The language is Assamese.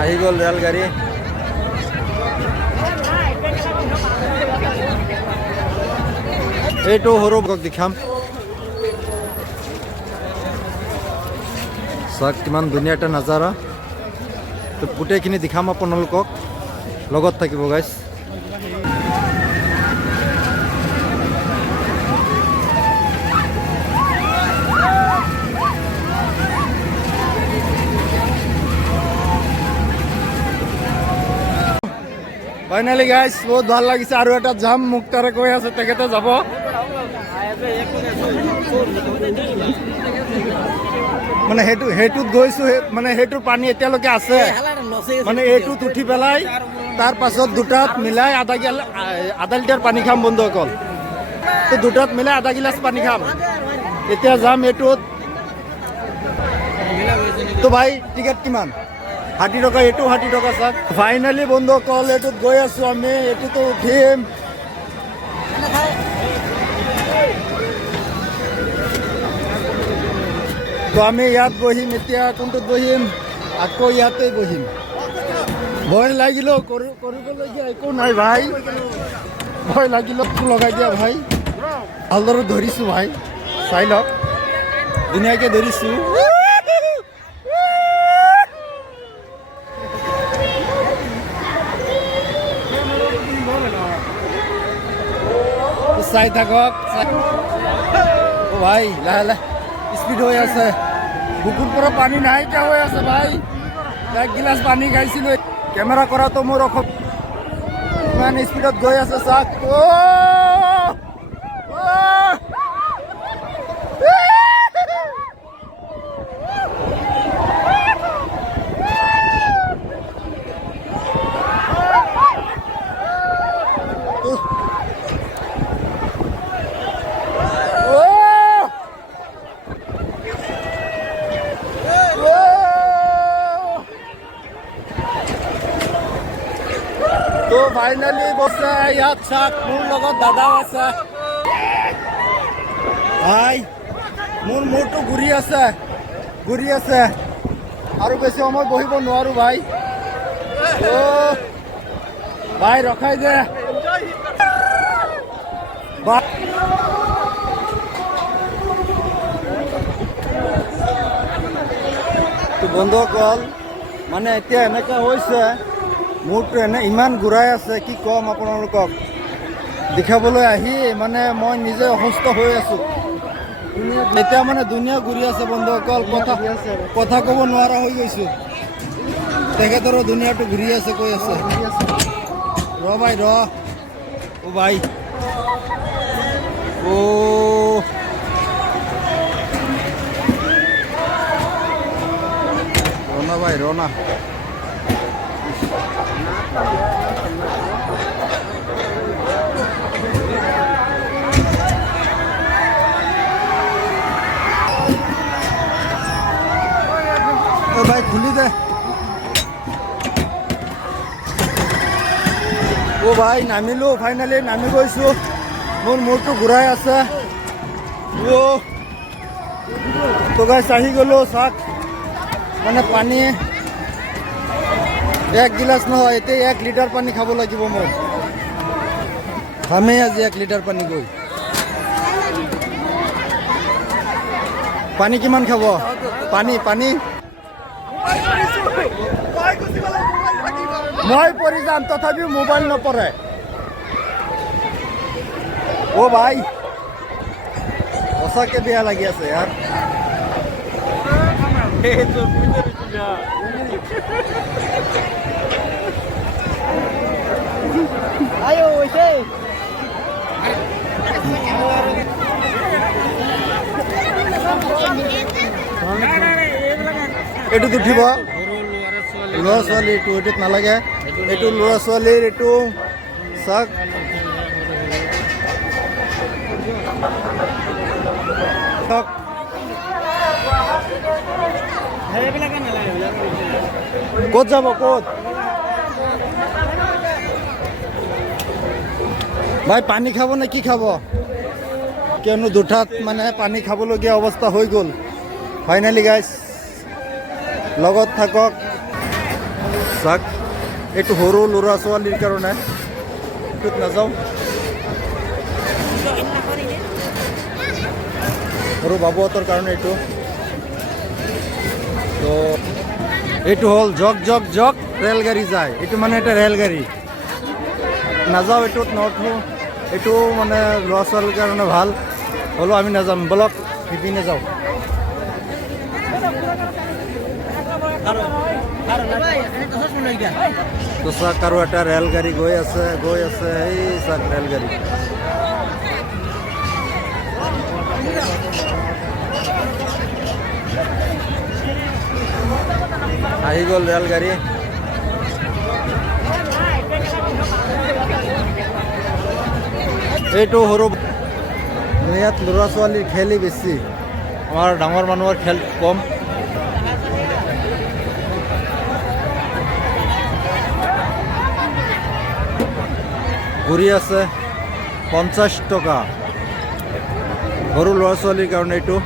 আহি গ'ল ৰেলগাড়ী। এইটো সৰু দেখাম চাওক কিমান ধুনীয়া এটা নাজাৰা। তো গোটেইখিনি দেখাম আপোনালোকক, লগত থাকিব গাইজ। ফাইনালি গাইজ বহুত ভাল লাগিছে। আৰু এটা যাম, মুক্তাৰে কৈ আছে তেখেতে যাব। মানে সেইটোত গৈছো, মানে সেইটোৰ পানী এতিয়ালৈকে আছে। মানে এইটোত উঠি পেলাই তাৰ পাছত দুটাত মিলাই আধা লিটাৰ পানী খাম বন্ধুসকল। তো দুটাত মিলাই আধা গিলাচ পানী খাম। এতিয়া যাম এইটোত। তো ভাই টিকেট কিমান? 60 টকা, এইটো 60 টকা চাওক। ফাইনেলি বন্ধুসকল এইটোত গৈ আছো আমি, এইটোতো উঠিম। তো আমি ইয়াত বহিম, এতিয়া কোনটোত বহিম? আকৌ ইয়াতে বহিম। ভয় লাগিলেও কৰিবলগীয়া একো নাই ভাই। ভয় লাগিলেও লগাই দিয়া ভাই। ভালদৰে ধৰিছো ভাই, চাই লওক ধুনীয়াকে ধৰিছো। চাই থাকক ভাই, লাহে লাহে স্পীড হৈ আছে। বুকুৰ পৰা পানী নাইকিয়া হৈ আছে ভাই। এক গিলাচ পানী খাইছিলোঁ। কেমেৰা কৰাটো মোৰ অসম, ইমান স্পীডত গৈ আছে চাওক। তো ফাইনালি বসে ইয়াত চাওক, মোৰ লগত দাদাও আছে ভাই। মোৰ মূৰটো ঘূৰি আছে আৰু বেছি সময় বহিব নোৱাৰো ভাই। ভাই ৰখাই দে তো বন্ধুসকল, মানে এতিয়া এনেকুৱা হৈছে, মূৰটো ইমান ঘূৰাই আছে, কি ক'ম আপোনালোকক। দেখাবলৈ আহি মানে মই নিজে অসুস্থ হৈ আছো। এতিয়া মানে দুনিয়া ঘূৰি আছে বন্ধুসকল, কথা ক'ব নোৱাৰা হৈ গৈছো। তেখেতৰো দুনিয়াটো ঘূৰি আছে, কৈ আছে ৰ ভাই ৰ। ও ভাই ৰনা ভাই ৰনা। ভাই খুলি দে। ও ভাই নামিলো, ফাইনালি নামি গৈছো। মোৰ মূৰটো ঘূৰাই আছে। তো গাইছ আহি গ'লো চাওক। মানে পানী এক গিলাচ নহয়, এতিয়া 1 লিটাৰ পানী খাব লাগিব মোৰ। খামেই আজি 1 লিটাৰ পানী গৈ। পানী কিমান খাব? পানী মই পৰি যাম, তথাপিও মোবাইল নপৰে। ও ভাই সঁচাকে বেয়া লাগি আছে ইয়াৰ। এইটোত উঠিব ল'ৰা ছোৱালী, এইটোত নালাগে। এইটো ল'ৰা ছোৱালীৰ, এইটো চাওক। ক'ত যাব ক'ত? ভাই পানী খাব নে কি খাব? কিয়নো দুটাত মানে পানী খাবলগীয়া অৱস্থা হৈ গ'ল। ফাইনেলি গাইজ লগত থাকক। চাওক এইটো সৰু ল'ৰা ছোৱালীৰ কাৰণে এইটোত নাযাওঁ সৰু বাবুহঁতৰ কাৰণে এইটো তো এইটো হ'ল জগ জগ জগ ৰেলগাড়ী যায় এইটো মানে এটা ৰেলগাড়ী নাযাওঁ এইটোত নৰ্থো এইটো মানে ল'ৰা ছোৱালীৰ কাৰণে ভাল হ'লেও আমি নাযাম বলক সিপিনে যাওঁ তো চাওক আৰু এটা ৰেলগাড়ী গৈ আছে এই চাওক ৰেলগাড়ী আহি গ'ল ৰেলগাড়ী এইটো সৰু ইয়াত ল'ৰা ছোৱালীৰ খেলি বেছি আমাৰ ডাঙৰ মানুহৰ খেল কম ঘূৰি আছে 50 টকা সৰু ল'ৰা ছোৱালীৰ কাৰণে এইটো